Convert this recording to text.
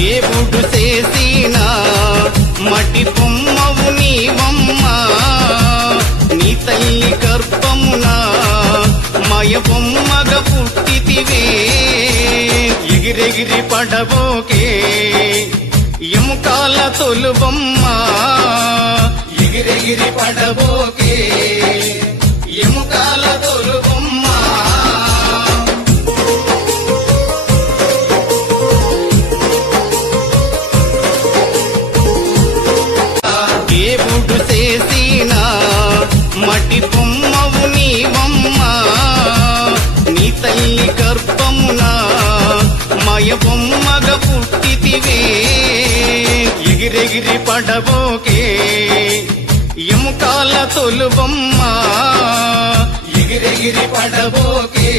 దేవుడు చేసిన మటి బొమ్మవు నీవమ్మా, నీ తల్లి గర్భమున మయ బొమ్మగా పుట్టితివే. ఎగిరెగిరి పడబోకే ఎముకాల తొలుబొమ్మ, ఎగిరెగిరి పడబోకే ఎముకాల తొలుబొమ్మ. దేవుడు చేసిన మటి బొమ్మవు నీవమ్మా, నీ తల్లి గర్భమున మయ బొమ్మగా పుట్టితివే. ఎగిరెగిరి పడబోకే ఎముకాల తొలుబొమ్మ, ఎగిరెగిరి పడబోకే